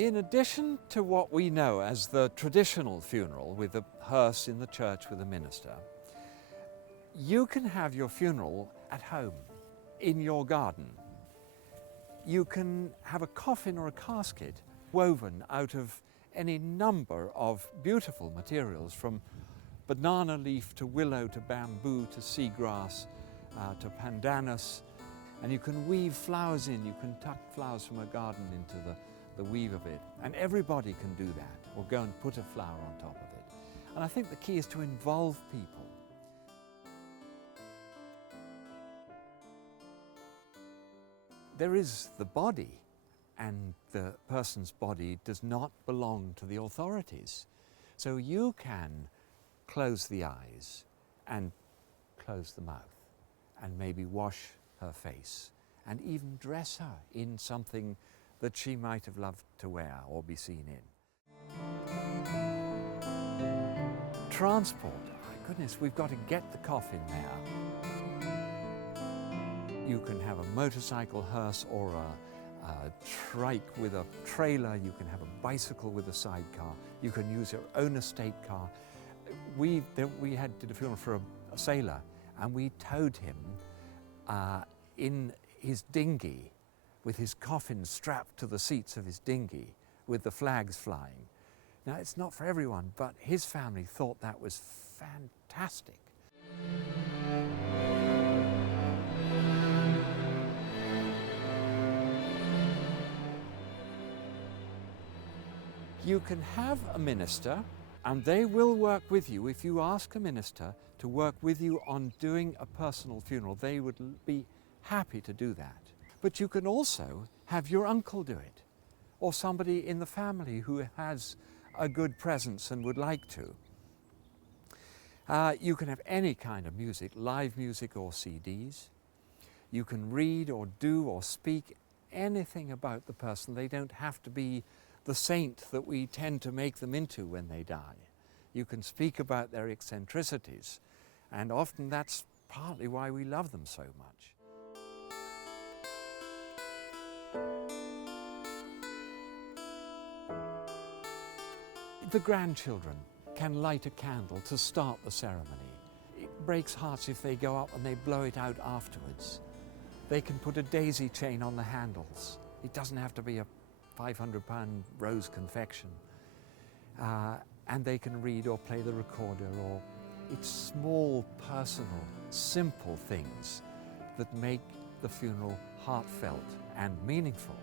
In addition to what we know as the traditional funeral with a hearse in the church with a minister, you can have your funeral at home, in your garden. You can have a coffin or a casket woven out of any number of beautiful materials, from banana leaf to willow to bamboo to seagrass to pandanus. And you can weave flowers in, you can tuck flowers from a garden into the weave of it. And everybody can do that, or go and put a flower on top of it. And I think the key is to involve people. There is the body, and the person's body does not belong to the authorities. So you can close the eyes and close the mouth and maybe wash her face and even dress her in something that she might have loved to wear or be seen in. Transport, my goodness, we've got to get the coffin there. You can have a motorcycle hearse or a trike with a trailer. You can have a bicycle with a sidecar. You can use your own estate car. We did a funeral for a sailor, and we towed him in his dinghy with his coffin strapped to the seats of his dinghy with the flags flying. Now, it's not for everyone, but his family thought that was fantastic. You can have a minister, and they will work with you. If you ask a minister to work with you on doing a personal funeral, they would be happy to do that. But you can also have your uncle do it, or somebody in the family who has a good presence and would like to. You can have any kind of music, live music or CDs. You can read or do or speak anything about the person. They don't have to be the saint that we tend to make them into when they die. You can speak about their eccentricities, and often that's partly why we love them so much. The grandchildren can light a candle to start the ceremony. It breaks hearts if they go up and they blow it out afterwards. They can put a daisy chain on the handles. It doesn't have to be a £500 rose confection. And they can read or play the recorder, or it's small, personal, simple things that make the funeral heartfelt and meaningful.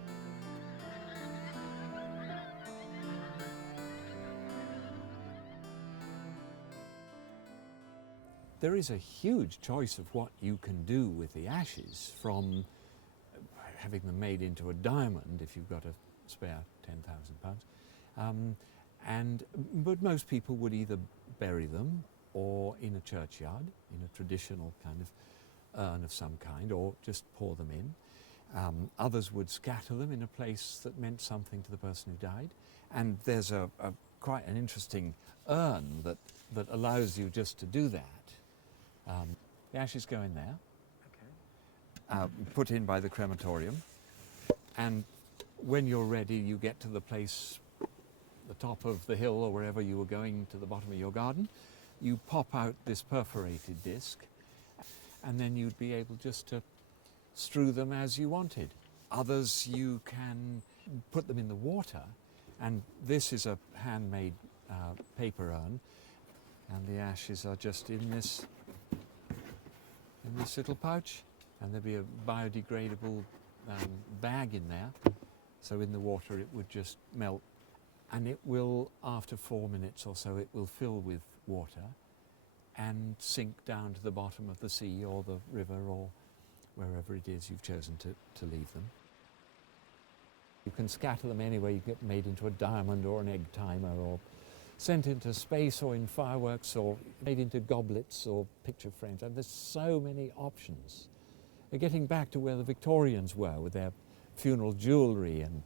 There is a huge choice of what you can do with the ashes, from having them made into a diamond if you've got a spare £10,000. But most people would either bury them or in a churchyard, in a traditional kind of urn of some kind, or just pour them in. Others would scatter them in a place that meant something to the person who died. And there's quite an interesting urn that allows you just to do that. The ashes go in there, okay. Put in by the crematorium, and when you're ready, you get to the place, the top of the hill or wherever you were going, to the bottom of your garden. You pop out this perforated disc, and then you'd be able just to strew them as you wanted. Others, you can put them in the water, and this is a handmade paper urn, and the ashes are just in this little pouch, and there'll be a biodegradable bag in there, so in the water it would just melt, and it will, after 4 minutes or so, it will fill with water and sink down to the bottom of the sea or the river or wherever it is you've chosen to leave them. You can scatter them anywhere. You get made into a diamond or an egg timer, or sent into space or in fireworks, or made into goblets or picture frames. And there's so many options. They're getting back to where the Victorians were with their funeral jewellery and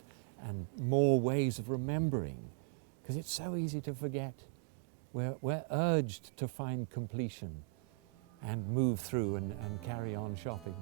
more ways of remembering, because it's so easy to forget. We're urged to find completion and move through and carry on shopping.